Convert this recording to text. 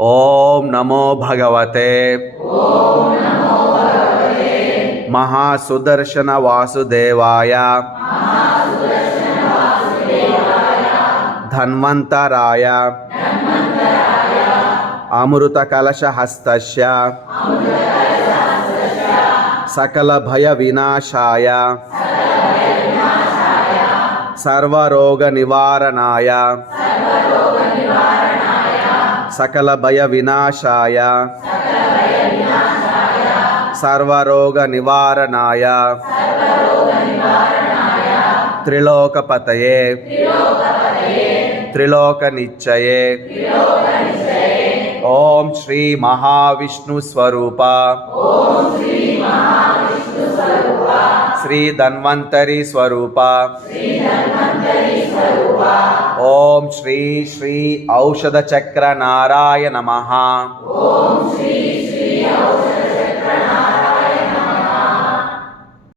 ओम नमो भगवते महासुदर्शन वासुदेवाय धन्वन्तराय अमृत कलश हस्तस्य सकल भय विनाशाय सर्वरोग निवारणाय सकल भय विनाशाय सर्वरोग निवारणाय त्रिलोकपतये त्रिलोक निश्चये ओम श्री महाविष्णु स्वरूप श्री धन्वंतरी स्वरूप ओम श्री श्री औषध चक्र नारायण नमः।